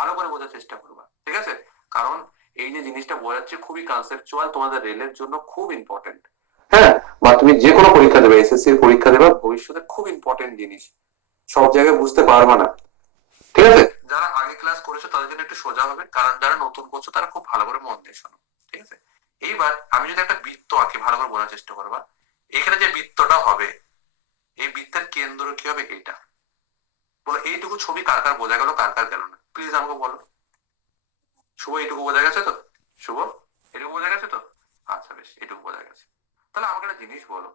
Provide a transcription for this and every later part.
ভালো করে বোঝার চেষ্টা করবা, ঠিক আছে? কারণ এই যে জিনিসটা বোঝাচ্ছে খুবই কনসেপচুয়াল, তোমাদের রেলের জন্য খুব ইম্পর্টেন্ট। হ্যাঁ, বা তুমি যে কোনো পরীক্ষা দেবে, এসএসসি এর পরীক্ষা দেবে, ভবিষ্যতে খুব ইম্পর্টেন্ট জিনিস, সব জায়গায় বুঝতে পারবা না, ঠিক আছে? যারা আগে ক্লাস করেছো তাদের জন্য একটু সোজা হবে, কারণ যারা নতুন করছো তারা খুব ভালো করে মন দিয়ে শোনো, ঠিক আছে? এইবার আমি যদি একটা বৃত্ত আঁকি, ভালো করে বোঝার চেষ্টা করবা। এখানে যে বৃত্তটা হবে, এই বৃত্তের কেন্দ্র কি হবে? এইটা। বলো এইটুকু ছবি কার কার বোঝা গেল, কার কার গেল না, প্লিজ আমাকে বলো। শুভ এইটুকু বোঝা গেছে তো? শুভ এটুকু বোঝা গেছে তো? আচ্ছা বেশ, এটুকু বোঝা গেছে। তাহলে আমাকে একটা জিনিস বলো,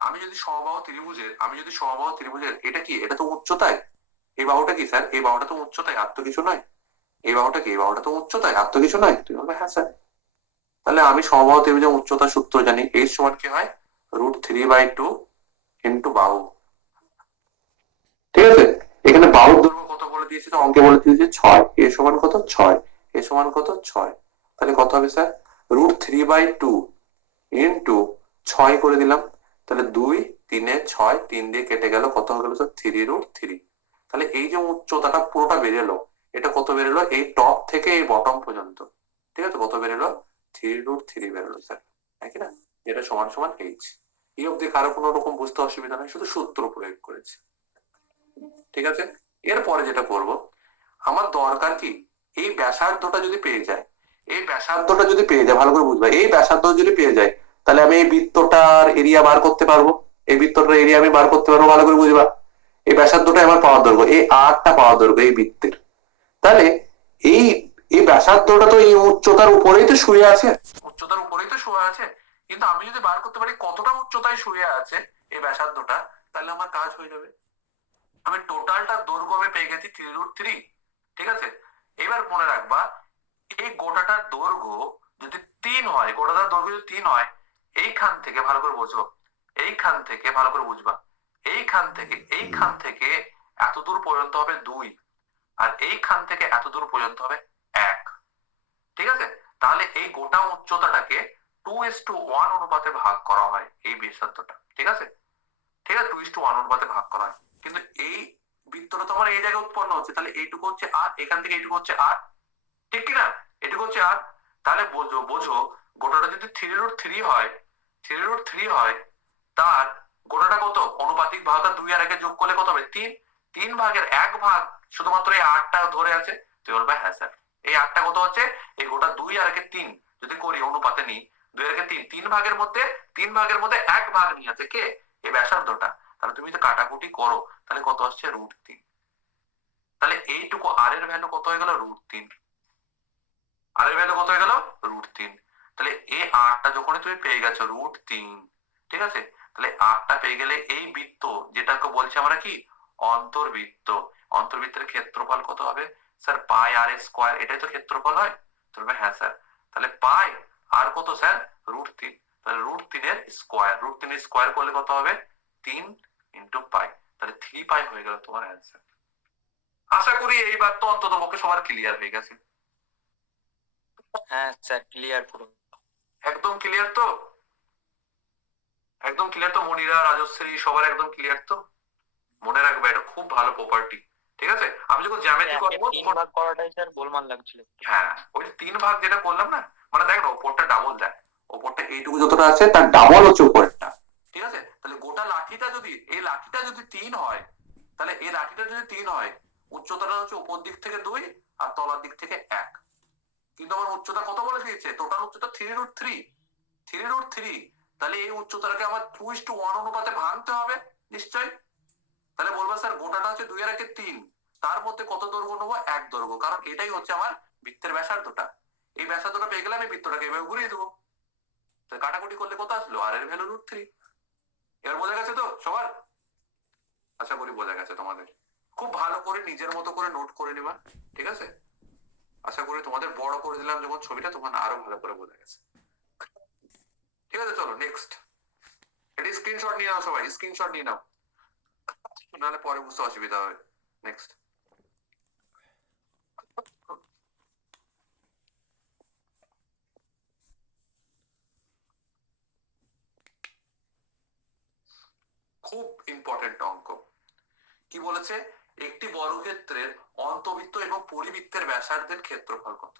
আমি যদি সমবাহু ত্রিভুজের এটা কি, এটা তো উচ্চতায়। এই বাহুটা কি স্যার? এই বাহুটা তো উচ্চতায়, আর তো কিছু নয়। এই বাহুটা কি? এই বাহুটা তো উচ্চতায়, আর তো কিছু নয়। তুমি বলবে হ্যাঁ স্যার। তাহলে আমি সমবাহু ত্রিভুজের উচ্চতার সূত্র জানি, এই সমান কি হয়? √3/2 ইন্টু বাহু, ঠিক আছে? এখানে বাহুর দৈর্ঘ্য কত বলে দিয়েছে? তো অঙ্কে বলে দিয়েছে 6। এ সমান কত? 6। এ সমান কত? 6। তাহলে কত হবে স্যার? √3/2 ইন্টু 6 করে দিলাম। তাহলে 2 3 6, 3 দিয়ে কেটে গেল, কত হয়ে গেল স্যার? 3√3। তাহলে এই যে উচ্চতাটা পুরোটা বেরোলো, এটা কত বেরোলো? এই টপ থেকে এই বটম পর্যন্ত, ঠিক আছে? কত বেরোলো? 3√3 বেরোলো স্যার, নাকি না? এটা সমান সমান এইচ। এই অব্দি কারো কোনো রকম বুঝতে অসুবিধা নেই, শুধু সূত্র প্রয়োগ করেছে, ঠিক আছে? এরপরে যেটা করব, আমার দরকার কি, এই ব্যাসার্ধটা যদি পেয়ে যায়, ভালো করে বুঝবা, এই ব্যাসার্ধ যদি পেয়ে যায়, তাহলে আমি এই বৃত্তটার এরিয়া বার করতে পারবো। এই বৃত্তটার এরিয়া আমি বার করতে পারবো, ভালো করে বুঝবা। এই ব্যাসার্ধটা আমার পাওয়ার দৈর্ঘ্য, এই আরটা পাওয়ার দৈর্ঘ্য এই বৃত্তের। তাহলে এই এই ব্যাসার্ধটা তো এই উচ্চতার উপরেই তো শুয়ে আছে, কিন্তু আমি যদি বার করতে পারি কতটা উচ্চতায় শুয়ে আছে এই ব্যাসার্ধটা, তাহলে আমার কাজ হয়ে যাবে। আমি টোটালটা দৈর্ঘ্য আমি পেয়ে গেছি 3√3, ঠিক আছে? এবার মনে রাখবা, এই গোটাটার দৈর্ঘ্য যদি 3 হয়, গোটাটার দৈর্ঘ্য যদি 3 হয়, এইখান থেকে ভালো করে বোঝো, এইখান থেকে ভালো করে বুঝবা, এইখান থেকে এত দূর পর্যন্ত হবে 2, আর এইখান থেকে এত দূর পর্যন্ত হবে 1, ঠিক আছে? তাহলে এই গোটা উচ্চতাটাকে 2:1 অনুপাতে ভাগ করা হয় এই ব্যাসার্ধটা, ঠিক আছে? ঠিক আছে, 2:1 অনুপাতে ভাগ করা হয়। কিন্তু এই বৃত্তটা তো আমার এই জায়গায় উৎপন্ন হচ্ছে, তাহলে এইটুকু হচ্ছে আর, এখান থেকে এইটুকু হচ্ছে আর, ঠিক কিনা? এটুকু হচ্ছে আর। তাহলে বোঝো বোঝো, গোটাটা যদি 3√3 হয়, 3√3 হয়, তার গোটাটা কত? অনুপাতিক ভাগটা 2 আর 1 যোগ করলে কত হবে? 3। 3 ভাগের 1 ভাগ শুধুমাত্র এই 8টা ধরে আছে। তুই বলবে হ্যাঁ স্যার। এই 8টা কত হচ্ছে? এই গোটা 2 আর 1 3 যদি করি, অনুপাতে নিই, 2 আর 1 3, 3 ভাগের মধ্যে 1 ভাগ নিয়ে আছে কে? এই ব্যাসার্ধটা। তাহলে তুমি যদি কাটাকুটি করো, তাহলে কত আসছে? √3। তাহলে এইটুকু আর এর ভ্যালু কত হয়ে গেল? √3। আর এর ভ্যালু কত হয়ে গেল? √3। তাহলে এই 8টা যখন তুমি পেয়ে গেছো √3, ঠিক আছে? তাহলে 8টা পেয়ে গেলে এই বৃত্ত, যেটাকে বলছি আমরা কি? অন্তর্বৃত্ত। অন্তর্বৃত্তের ক্ষেত্রফল কত হবে? স্যার পাই আর স্কয়ার, এটাই তো ক্ষেত্রফল হয়। তুমি হ্যাঁ স্যার। তাহলে পাই আর কত স্যার? √3। তাহলে √3 এর স্কয়ার, √3 এর স্কয়ার করলে কত হবে? 3 ইন্টু পাই। তাহলে 3 পাই হয়ে গেল তোমার অ্যান্সার। আশা করি এইবার তো অন্তত পক্ষে সবার ক্লিয়ার হয়ে গেছে। হ্যাঁ স্যার, ক্লিয়ার পুরো। একদম ক্লিয়ার তো? একদম ক্লিয়ার তো? মনিরা, রাজশ্রী, সবার একদম ক্লিয়ার তো? মনে রাখবে, এটা খুব ভালো প্রপার্টি, ঠিক আছে? আমি যখন জ্যামিতি করবো, 3 ভাগ করাটাই স্যার গোলমাল লাগছিল। হ্যাঁ, ওই 3 ভাগ যেটা করলাম না, মানে দেখ না, ওপরটা ডাবল দেয়, ওপরটা এইটুকু যতটা আছে তার ডাবল হচ্ছে উপরেরটা, ঠিক আছে? তাহলে গোটা লাঠিটা যদি, এই লাঠিটা যদি 3 হয়, তাহলে এই লাঠিটা যদি 3 হয়, উচ্চতাটা হচ্ছে উপর দিক থেকে 2 আর তলার দিক থেকে 1। কিন্তু আমার উচ্চতা কত বলে দিয়েছে? টোটাল উচ্চতা 3√3, 3√3। তাহলে এই উচ্চতাটাকে আমার 2:1 অনুপাতে ভাঙতে হবে নিশ্চয়ই। তাহলে বলবো স্যার গোটাটা হচ্ছে 2 আর 1 3, তার মধ্যে কত দৈর্ঘ্য নেবো? 1 দৈর্ঘ্য, কারণ এটাই হচ্ছে আমার বৃত্তের ব্যাসার্ধটা। এই ব্যাসার্ধটা পেয়ে গেলে আমি বৃত্তটাকে এভাবে ঘুরিয়ে দেবো। কাটাকুটি করলে কত আসলো? আর এর ভ্যালু √3। এবার বোঝা গেছে তো সবার? আশা করি বোঝা গেছে তোমাদের। খুব ভালো করে নিজের মতো করে নোট করে নিবা, ঠিক আছে? আশা করি তোমাদের বড় করে দিলাম যখন ছবিটা, তখন আরো ভালো করে বোঝা গেছে। ঠিক আছে, চলো নেক্সট। এটা স্ক্রিনশট নিয়ে নাও সবাই, স্ক্রিনশট নিয়ে নাও, নাহলে পরে বুঝতে অসুবিধা হবে। নেক্সট। খুব ইম্পর্টেন্ট অঙ্ক। কি বলেছে? একটি বর্গক্ষেত্রের অন্তবৃত্ত এবং পরিবৃত্তের ব্যাসার্ধের ক্ষেত্রফল কত?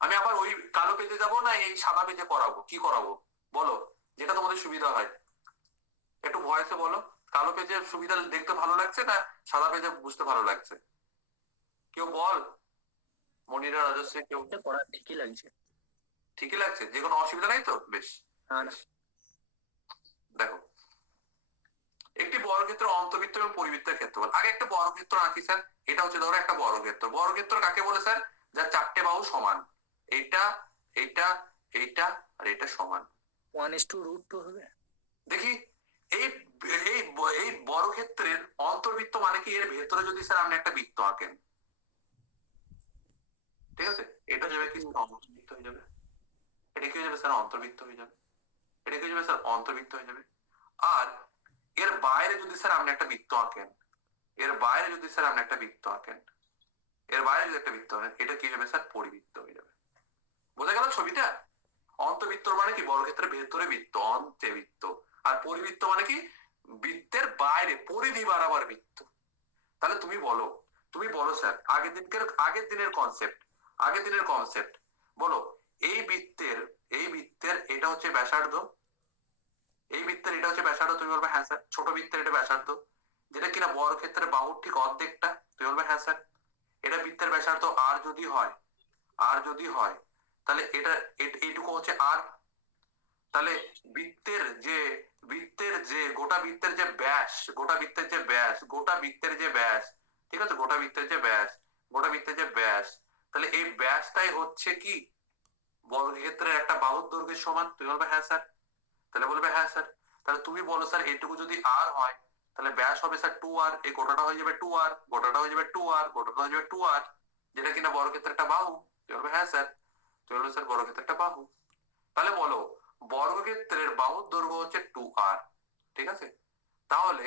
আমি আবার ওই কালো পেজে যাব না এই সাদা পেজে করাবো? কি করাবো বলো, যেটা তোমাদের সুবিধা হয়। একটু ভয়েসে বলো, কালো পেজের সুবিধা দেখতে ভালো লাগছে না সাদা পেজে বুঝতে ভালো লাগছে? কেউ বল, মনিরা, রাজশ্রী, কেউ? এটা পড়া ঠিকই লাগছে। ঠিকই লাগছে, যে কোনো অসুবিধা নাই তো? বেশ। না না, দেখো, একটি বর্গক্ষেত্রের অন্তবৃত্ত এবং পরিবৃত্তের ক্ষেত্রফল। আগে একটা বর্গক্ষেত্র আঁকি স্যার। এটা হচ্ছে ধরো একটা বর্গক্ষেত্র। বর্গক্ষেত্র কাকে বলে স্যার? যার চারটে বাহু সমান। এইটা, এইটা, এইটা আর এটা সমান। 1:√2 হবে। দেখি, এই এই এই বর্গক্ষেত্রের অন্তর্বৃত্ত মানে কি? এর ভেতরে যদি স্যার আপনি একটা বৃত্ত আঁকেন, ঠিক আছে, এটা যাবে কি অন্তর্বৃত্ত হয়ে যাবে। এটা কি হয়ে যাবে স্যার? অন্তর্বৃত্ত হয়ে যাবে। এটা কি হয়ে যাবে স্যার? অন্তর্বৃত্ত হয়ে যাবে। আর এর বাইরে যদি স্যার আপনি একটা বৃত্ত আঁকেন, এর বাইরে যদি স্যার আপনি একটা বৃত্ত আঁকেন, এর বাইরে যদি একটা বৃত্ত আঁকেন, এটা কি হবে স্যার? পরিবৃত্ত হয়ে যাবে। বোঝা গেল ছবিটা? অন্তবৃত্ত মানে কি? বর্গক্ষেত্রের ভেতরে বৃত্ত, অন্তে বৃত্ত। আর পরিবৃত্ত মানে কি? বৃত্তের বাইরে, পরিধি বাড়াবার বৃত্ত। তাহলে তুমি বলো, তুমি বলো স্যার, আগের দিনের কনসেপ্ট বলো। এই বৃত্তের এটা হচ্ছে ব্যাসার্ধ, এই বৃত্তের এটা হচ্ছে ব্যাসার্ধ। তুমি বলবে হ্যাঁ স্যার। ছোট বৃত্তের এটা ব্যাসার্ধ, যেটা কিনা বর্গক্ষেত্রের বাহুর ঠিক অর্ধেকটা। তুমি বলবে হ্যাঁ স্যার। এটা বৃত্তের ব্যাসার্ধ আর যদি হয়, তাহলে এটা এইটুকু হচ্ছে আর। তাহলে বৃত্তের যে গোটা বৃত্তের যে ব্যাস, ঠিক আছে, গোটা বৃত্তের যে ব্যাস, তাহলে এই ব্যাসটাই হচ্ছে কি? বর্গক্ষেত্রের একটা বাহুর দৈর্ঘ্যের সমান। তুমি বলবে হ্যাঁ স্যার। তাহলে বলবে হ্যাঁ স্যার। তাহলে তুমি বলো স্যার, এইটুকু যদি আর হয় তাহলে ব্যাস হবে স্যার 2r। এই গোটাটা হয়ে যাবে 2r, গোটাটা হয়ে যাবে 2r, গোটাটা হয়ে যাবে 2r, যেটা কিনা বর্গক্ষেত্রের একটা বাহু। তুমি বলবে হ্যাঁ স্যার। তুমি বলবে স্যার বর্গক্ষেত্রের একটা বাহু। তাহলে বলো, বর্গক্ষেত্রের বাহুর দৈর্ঘ্য হচ্ছে 2r, ঠিক আছে। তাহলে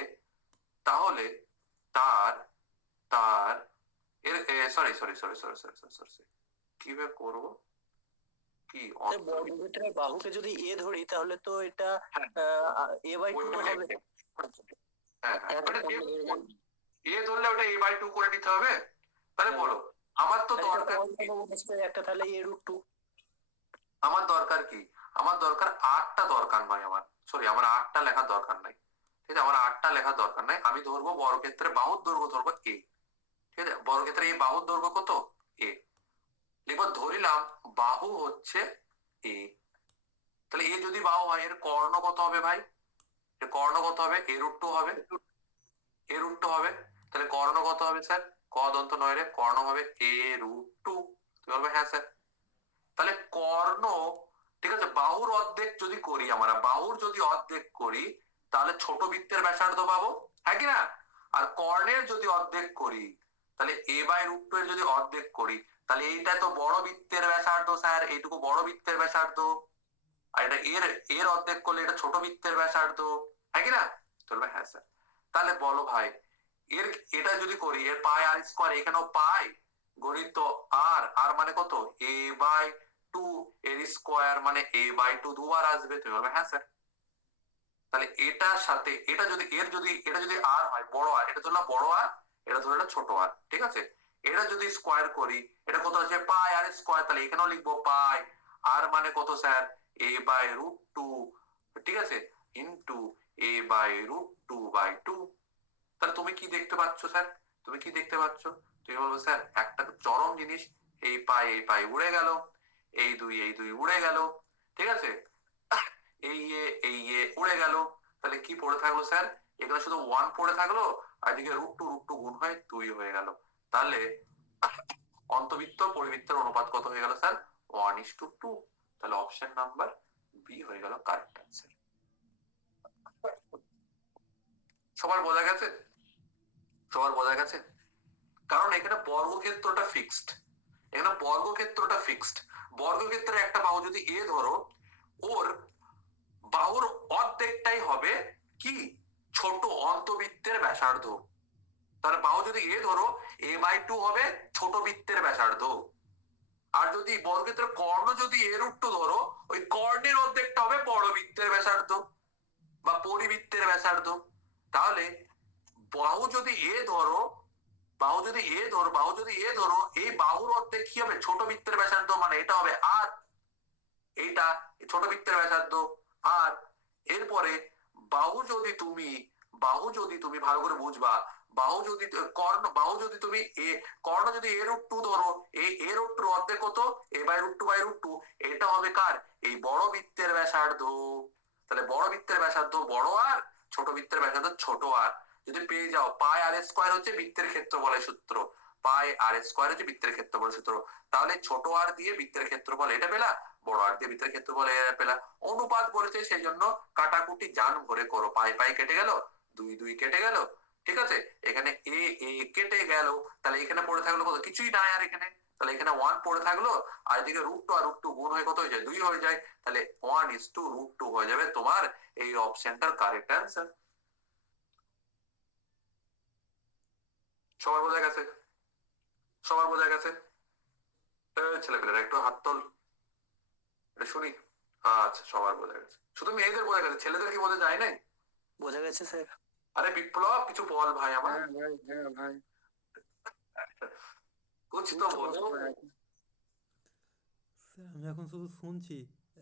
তাহলে তার তার এর sorry sorry sorry sorry sorry sorry sorry কিভাবে করবো কি? বর্গক্ষেত্রের বাহুকে যদি এ ধরি তাহলে তো এটা হ্যাঁ, a/2 হবে। হ্যাঁ, একটা কোণ ধরে যান। এ ধরলে ওটা a/2 করে নিতে হবে। তাহলে বলো, আমার তো দরকার কি? একটা তাহলে a√2। আমার দরকার কি? আমার দরকার আটটা, দরকার নয় আমার, সরি, আমার আটটা লেখার দরকার নাই। ঠিক আছে, আমার আটটা লেখার দরকার নাই। আমি ধরবো বর্গক্ষেত্রের বাহুর দৈর্ঘ্য ধরবো a। ঠিক আছে, বর্গক্ষেত্রে এই বাহুর দৈর্ঘ্য কত? a। লিখবো ধরিলাম বাহু হচ্ছে a। তাহলে এ যদি বাহু হয়, এর কর্ণ কত হবে ভাই? এর কর্ণ কত হবে? a√2 হবে। a√2 হবে। তাহলে কর্ণ কত হবে স্যার? ক দন্ত নয় রে, কর্ণ হবে a√2। তুমি বলবে হ্যাঁ স্যার। তাহলে কর্ণ, ঠিক আছে, বাহুর অর্ধেক যদি করি, আমরা বাহুর যদি অর্ধেক করি তাহলে ছোট বৃত্তের ব্যাসার্ধ পাবো, হ্যাঁ কি না? আর কর্ণের যদি অর্ধেক করি, তাহলে a/√2 এর যদি অর্ধেক করি, তাহলে এইটা তো বড় বৃত্তের ব্যাসার্ধ স্যার, এইটুকু বড় বৃত্তের ব্যাসার্ধ। আর এটা এর এর অর্ধেক করলে এটা ছোট বৃত্তের ব্যাসার্ধ, হ্যাঁ কি না? চলবে হ্যাঁ স্যার। তাহলে বলো ভাই, এটা যদি করি, এর পাই আর স্কোয়ার, এখানেও পাই গণিত আর, আর মানে কত? a/2, এর স্কোয়ার মানে a/2 দুবার আসবে। তুমি বলবে হ্যাঁ স্যার। তাহলে এটার সাথে এটা যদি এটা যদি আর হয়, বড় আর, এটা ধরলাম বড় আর, এটা ধরলাম ছোট আর, ঠিক আছে। এটা যদি স্কোয়ার করি, এটা কত আছে? পাই আর স্কোয়ার। তাহলে এখানেও লিখবো পাই আর মানে কত স্যার? a/√2, ঠিক আছে, ইন্টু a/√2/2। তাহলে তুমি কি দেখতে পাচ্ছ স্যার? তুমি কি দেখতে পাচ্ছ? তুমি বলবো স্যার একটা চরম জিনিস, এই পাই উড়ে গেল, এই দুই উড়ে গেল, ঠিক আছে, এই উড়ে গেল। তাহলে কি পড়ে থাকলো স্যার? এখানে শুধু 1 পড়ে থাকলো, আর এদিকে √2 গুণ হয় 2 হয়ে গেল। তাহলে অন্তবৃত্ত পরিবৃত্তের অনুপাত কত হয়ে গেল স্যার? 1:2। তাহলে অপশন নাম্বার বি হয়ে গেল কারেক্ট অ্যান্সার। সবার বোঝা গেছে? সবার বোঝা গেছে? কারণ এখানে বর্গক্ষেত্রটা ফিক্সড, এখানে বর্গক্ষেত্রটা ফিক্সড। বর্গক্ষেত্রের একটা বাহু যদি এ ধরো, ওর বাহুর অর্ধেকটাই হবে কি? ছোট অন্তবৃত্তের ব্যাসার্ধ। তাহলে বাহু যদি এ ধরো, a/2 হবে ছোট বৃত্তের ব্যাসার্ধ। আর যদি বর্গক্ষেত্রের কর্ণ যদি a√2 ধরো, ওই কর্ণের অর্ধেকটা হবে বড় বৃত্তের ব্যাসার্ধ বা পরিবৃত্তের ব্যাসার্ধ। তাহলে বাহু যদি এ ধরো, বাহু যদি এ ধরো, বাহু যদি এ ধরো, এই বাহুর অর্ধেক কি হবে? ছোট বৃত্তের ব্যাসার্ধ, মানে এটা হবে আর, এইটা ছোট বৃত্তের ব্যাসার্ধ আর। এরপরে বাহু যদি তুমি, বাহু যদি তুমি ভালো করে বুঝবা, বাহু যদি কর্ণ, বাহু যদি তুমি এ, কর্ণ যদি এ রুট টু ধরো, এই এ রুট টু অর্ধেক কত? A by root two by root two. এটা হবে কার? এই বড় বৃত্তের ব্যাসার্ধ। তাহলে বড় বৃত্তের ব্যাসার্ধ বড় আর, ছোট বৃত্তের ব্যাসার্ধ ছোট আর। যদি পেয়ে যাও, পাই আর স্কোয়ার হচ্ছে বৃত্তের ক্ষেত্রফলের সূত্র, পাই আর স্কোয়ার হচ্ছে বৃত্তের ক্ষেত্রফলের সূত্র। তাহলে ছোট আর দিয়ে বৃত্তের ক্ষেত্রফল এটা পেলা, বড় আর দিয়ে বৃত্তের ক্ষেত্রফল এটা পেলা। অনুপাত বলেছে সেই জন্য কাটাকুটি জান ভরে করো, পাই পাই কেটে গেল, দুই দুই কেটে গেল, ঠিক আছে। এখানে এ এ কেটে গেল, তাহলে এখানে পড়ে থাকলো কত? কিছুই নাই আর এখানে। তাহলে এখানে ওয়ান পড়ে থাকলো, আর এদিকে রুট টু আর রুট টু গুণ হয়ে কত হয়ে যায়? দুই হয়ে যায়। তাহলে one is two root two হয়ে যাবে তোমার এই অপশনটার কারেক্ট অ্যান্সার। সবার বোঝা গেছে? সবার বোঝা গেছে? ছেলেপেলেরা একটু হাত তোল, এটা শুনি। আচ্ছা, সবার বোঝা গেছে, শুধু মেয়েদের বোঝা গেছে, ছেলেদের কি বোঝা যায় নাই? বোঝা গেছে স্যার। আরে বিপ্লব, কিছু বল ভাই আমার। হ্যাঁ ভাই, হ্যাঁ ভাই, কুছ খুব তো সমস্যা বলো। হয়ে আছে। স্যার আমি এখন শুধু শুনছি,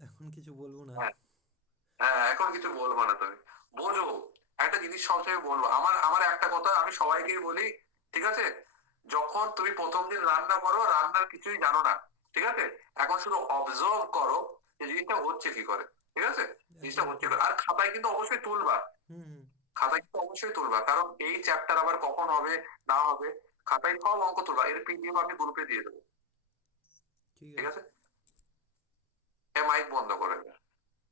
এখন কিছু বলবো না। হ্যাঁ, হ্যাঁ, এখন কিছু বলবো না তুমি, বোঝো। একটা জিনিস সবসময় বলবো, আমার আমার একটা কথা আমি সবাইকেই বলি, ঠিক আছে। যখন তুমি প্রথম দিন রান্না করো, রান্নার কিছুই জানো না, ঠিক আছে, এখন শুধু অবজার্ভ করো যে জিনিসটা হচ্ছে কি করে, ঠিক আছে, জিনিসটা একদম হচ্ছে কি একদম। করে। আর খাতায় কিন্তু অবশ্যই তুলবা, হুম হুম। খাতায় কিন্তু অবশ্যই তুলবা, কারণ এই চ্যাপ্টার আবার কখন হবে না হবে, খাতায় সব অঙ্ক তুলবা, এর পিডিএফ আমি গ্রুপে দিয়ে দেবো, ঠিক ঠিক আছে। আছে। এ মাইক বন্ধ করে দে।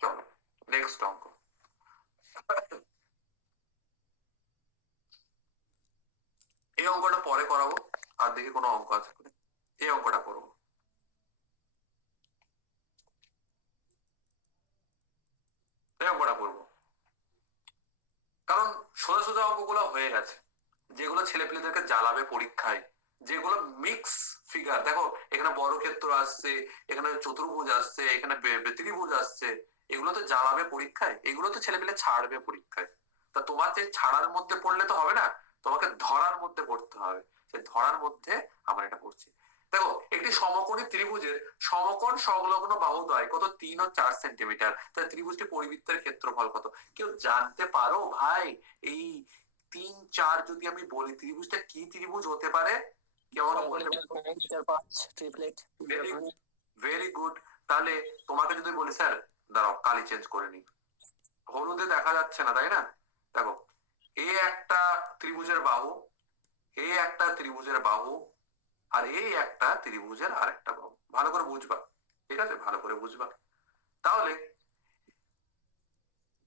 চলো নেক্সট অঙ্ক। এই অঙ্কটা পরে করাবো, আর দেখি কোনো অঙ্ক আছে কিনা। এই অঙ্কটা করবো, এই অঙ্কটা করবো, কারণ সোজা সোজা অঙ্কগুলো হয়ে গেছে, যেগুলো ছেলেপেলেদেরকে জ্বালাবে পরীক্ষায়, যেগুলো মিক্স ফিগার, দেখো এখানে বর্গক্ষেত্র আসছে, এখানে চতুর্ভুজ আসছে, এখানে ত্রিভুজ আসছে, এগুলো তো জ্বালাবে পরীক্ষায়, এগুলো তো ছেলেপেলে ছাড়বে পরীক্ষায়। তা তোমার যে ছাড়ার মধ্যে পড়লে তো হবে না, তোমাকে ধরার মধ্যে পড়তে হবে, সে ধরার মধ্যে আমরা এটা পড়ছি। দেখো একটি সমকোণী ত্রিভুজের সমকোণ সংলগ্ন বাহুদ্বয় কত? 3 ও 4 সেন্টিমিটার। তাহলে ত্রিভুজটি পরিবৃত্তের ক্ষেত্রফল কত? কেউ জানতে পারো ভাই? এই 3 4 যদি আমি বলি, ত্রিভুজটা কি ত্রিভুজ হতে পারে? কেমন বলতে পারো? 4 5 triplet. Very good, very good. তাহলে তোমাকে যদি বলি, স্যার দাঁড়াও কালি চেঞ্জ করে নি, হলুদে দেখা যাচ্ছে না তাই না? দেখো, এ একটা ত্রিভুজের বাহু, এ একটা ত্রিভুজের বাহু, আর এই একটা ত্রিভুজের আরেকটা বাহু, ভালো করে বুঝবা, ঠিক আছে, ভালো করে বুঝবা। তাহলে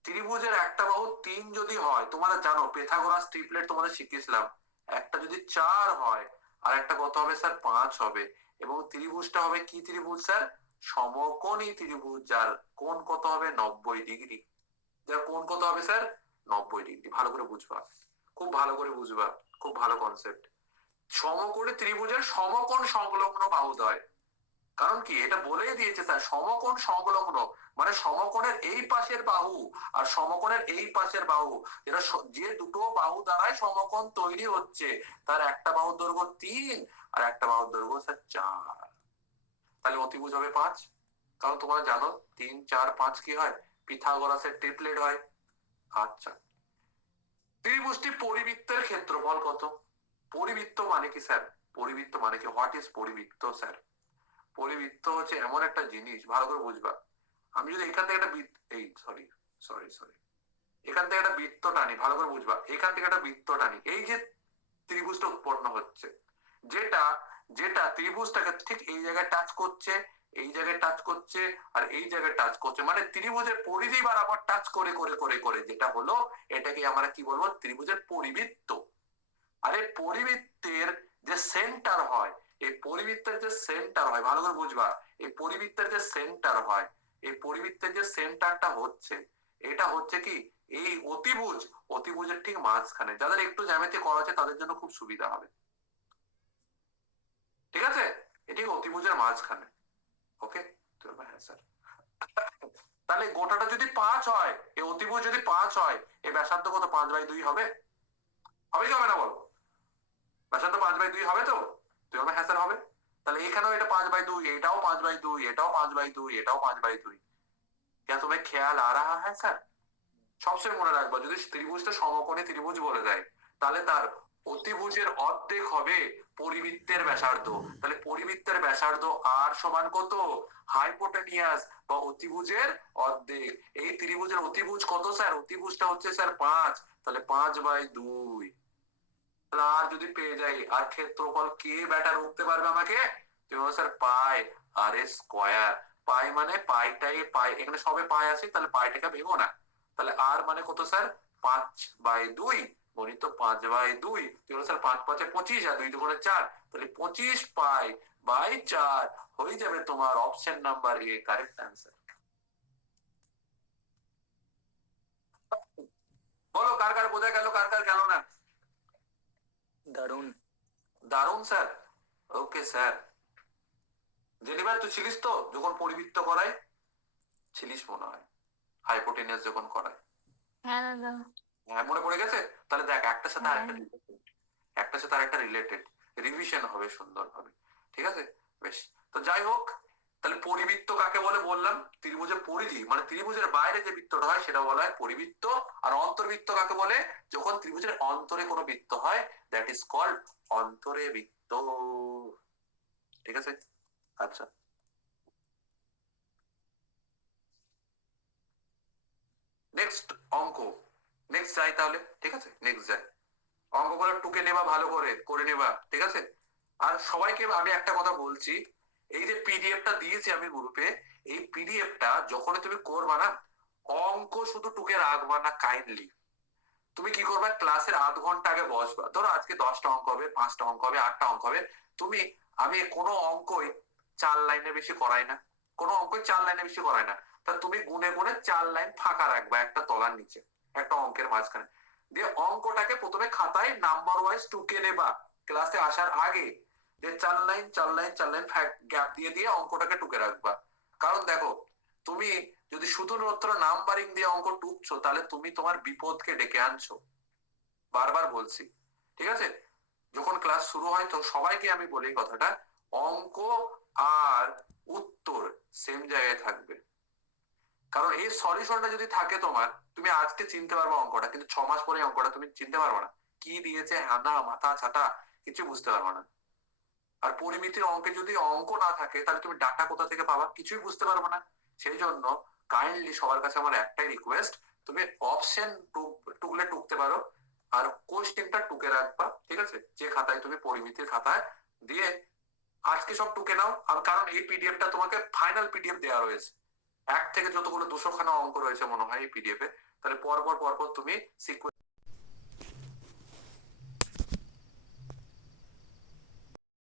ত্রিভুজের একটা বাহু 3 যদি হয়, তোমরা জানো পিথাগোরাস ট্রিপলেট তোমাদের শিখিয়েছিলাম, একটা যদি 4 হয় আর একটা কত হবে স্যার? 5 হবে। এবং ত্রিভুজটা হবে কি ত্রিভুজ স্যার? সমকোণী ত্রিভুজ, যার কোণ কত হবে? 90 ডিগ্রি। যার কোণ কত হবে স্যার? 90 ডিগ্রি। ভালো করে বুঝবা, খুব ভালো করে বুঝবা, খুব ভালো কনসেপ্ট। সমকোণী ত্রিভুজের সমকোণ সংলগ্ন বাহুদ্বয়, কারণ কি এটা বলেই দিয়েছে স্যার, সমকোণ সংলগ্ন, মানে সমকোণের এই পাশের বাহু আর সমকোণের এই পাশের বাহু, যেটা যে দুটো বাহু দ্বারাই সমকোণ তৈরি হচ্ছে, তার একটা বাহুর দৈর্ঘ্য 3 আর একটা বাহুর দৈর্ঘ্য স্যার 4। তাহলে অতিভুজ হবে 5, কারণ তোমরা জানো 3 4 5 কি হয়? পিথাগোরাসের ট্রিপলেট হয়। আচ্ছা, ত্রিভুজটি পরিবৃত্তের ক্ষেত্রফল কত? পরিবৃত্ত মানে কি স্যার? পরিবৃত্ত মানে কি? হোয়াট ইজ পরিবৃত্ত স্যার? পরিবৃত্ত হচ্ছে এমন একটা জিনিস, ভালো করে বুঝবা। আমি যদি এখান থেকে একটা এই সরি সরি সরি এখান থেকে একটা বৃত্ত টানি, ভালো করে বুঝবা, এখান থেকে একটা বৃত্ত টানি, এই যে ত্রিভুজটা উৎপন্ন হচ্ছে, যেটা যেটা ত্রিভুজটাকে ঠিক এই জায়গায় টাচ করছে, এই জায়গায় টাচ করছে, আর এই জায়গায় টাচ করছে, মানে ত্রিভুজের পরিধি বরাবর টাচ করে করে করে করে যেটা হলো, এটাকে আমরা কি বলবো? ত্রিভুজের পরিবৃত্ত। আরে পরিবৃত্তের যে সেন্টার হয়, এই পরিবৃত্তের যে সেন্টার হয়, ভালো করে বুঝবা, এই পরিবৃত্তের যে সেন্টার হয়, এই পরিবৃত্তের যে সেন্টারটা হচ্ছে, এটা হচ্ছে কি? এই অতিভুজ, অতিভুজের ঠিক মাঝখানে। যাদের একটু জ্যামিতি করা আছে তাদের জন্য খুব সুবিধা হবে, ঠিক আছে, এটি অতিভুজের মাঝখানে। ওকে, হ্যাঁ স্যার। তাহলে গোটাটা যদি 5 হয়, এই অতিভুজ যদি 5 হয়, এই ব্যাসার্ধ কত? 5/2 হবে? হবে কি হবে না বলো? ব্যাসার্ধ 5/2 হবে তো? তুই আমার হ্যাঁ স্যার হবে। তাহলে এখানেও এটা 5/2, এটাও 5/2, এটাও 5/2, এটাও 5/2। क्या तुम्हें ख्याल आ रहा है স্যার? সবসময় মনে রাখবা, যদি ত্রিভুজটা সমকোণী ত্রিভুজ বলে দেয় তাহলে তার অতিভুজের অর্ধেক হবে পরিবৃত্তের ব্যাসার্ধ। তাহলে পরিবৃত্তের ব্যাসার্ধ আর সমান কত? হাইপোটেনিয়াস বা অতিভুজের অর্ধেক। এই ত্রিভুজের অতিভুজ কত স্যার? অতিভুজটা হচ্ছে স্যার 5, তাহলে 5/2। তাহলে আর যদি পেয়ে যাই, আর ক্ষেত্রফল কে ব্যাটা রুখতে পারবে আমাকে? তুমি বলো স্যার পাই আর স্কোয়ার। পাই মানে পাইটাই পাই, এখানে সবে পাই আছে, তাহলে পাইটাকে ভেঙো না। তাহলে আর মানে কত স্যার? 5/2 গণিত 5/2। তুমি বলো স্যার 5×5 = 25 আর 2×2 = 4, তাহলে 25π/4 হয়ে যাবে তোমার option number A correct answer. বলো কার কার বোঝা গেল, কার কার গেল না? দারুণ। দারুণ স্যার। Okay sir. জেনিফার তুই ছিলিস তো যখন পরিবৃত্ত করায়? ছিলিস মনে হয়, হাইপোটেনিয়াস যখন করায়। হ্যাঁ দাদা। হ্যাঁ মনে পড়ে গেছে। তাহলে দেখ একটার সাথে আরেকটা হ্যাঁ। রিলেটেড, একটার সাথে আরেকটা রিলেটেড, রিভিশন হবে সুন্দরভাবে। ঠিক আছে, বেশ। তো যাই হোক, তাহলে পরিবৃত্ত কাকে বলে বললাম? ত্রিভুজের পরিধি মানে ত্রিভুজের বাইরে যে বৃত্তটা হয় সেটা বলা হয় পরিবৃত্ত। আর অন্তর্বৃত্ত কাকে বলে? যখন ত্রিভুজের অন্তরে কোনো বৃত্ত হয়, দ্যাট ইজ কল্ড অন্তরে বৃত্ত। ঠিক আছে, আচ্ছা। নেক্সট অঙ্ক, নেক্সট যাই তাহলে। ঠিক আছে, নেক্সট যাই। অঙ্কগুলো টুকে নেবা, ভালো করে করে নেবা। ঠিক আছে, আর সবাইকে আমি একটা কথা বলছি, এই যে পিডিএফটা দিয়েছি আমি গ্রুপে, এই পিডিএফটা যখন তুমি করবা না, অঙ্ক শুধু টুকে রাখবা না কাইন্ডলি। তুমি কি করবা, ক্লাসের আধ ঘন্টা আগে বসবা। ধরো আজকে 10টা অঙ্ক হবে, 5টা অঙ্ক হবে, 8টা অঙ্ক হবে। তুমি, আমি কোনো অঙ্কই 4 লাইনে বেশি করাই না, কোনো অঙ্কই 4 লাইনে বেশি করাই না। তা তুমি গুনে গুনে 4 লাইন ফাঁকা রাখবা একটা তলার নিচে, একটা অঙ্কের মাঝখানে। দিয়ে অঙ্কটাকে প্রথমে খাতায় নাম্বার ওয়াইজ টুকে নেবা ক্লাসে আসার আগে। যে 4 লাইন 4 লাইন 4 লাইন গ্যাপ দিয়ে দিয়ে অঙ্কটাকে টুকে রাখবা। কারণ দেখো, তুমি যদি শুধুমাত্র নাম্বারিং দিয়ে অঙ্ক টুকছো তাহলে তুমি তোমার বিপদকে ডেকে আনছো। বারবার বলছি, ঠিক আছে? যখন ক্লাস শুরু হয় তো সবাইকে আমি বলি কথাটা, অঙ্ক আর উত্তর সেম জায়গায় থাকবে। কারণ এই সলিউশনটা যদি থাকে তোমার, তুমি আজকে চিনতে পারবে অঙ্কটা, কিন্তু 6 মাস পরে অঙ্কটা তুমি চিনতে পারবে না, কি দিয়েছে হানা মাথা ছাটা কিছু বুঝতে পারবে না। আর পরিমিতির অঙ্কে যদি অঙ্ক না থাকে তাহলে তুমি ডাটা কোথা থেকে পাবা, কিছুই বুঝতে পারবে না। সেই জন্য কাইন্ডলি সবার কাছে আমার একটাই রিকোয়েস্ট, তুমি অপশন টুকলে টুকতে পারো, আর কোশ্চেনটা টুকে রাখবা। ঠিক আছে, যে খাতায় তুমি পরিমিতির খাতায় দিয়ে আজকে সব টুকে নাও। আর কারণ এই পিডিএফটা তোমাকে ফাইনাল পিডিএফ দেওয়া রয়েছে, 1 থেকে যতগুলো 200 খানা অঙ্ক রয়েছে মনে হয় এই পিডিএফ এ। তাহলে পরপর পরপর তুমি সিকুয়েন্স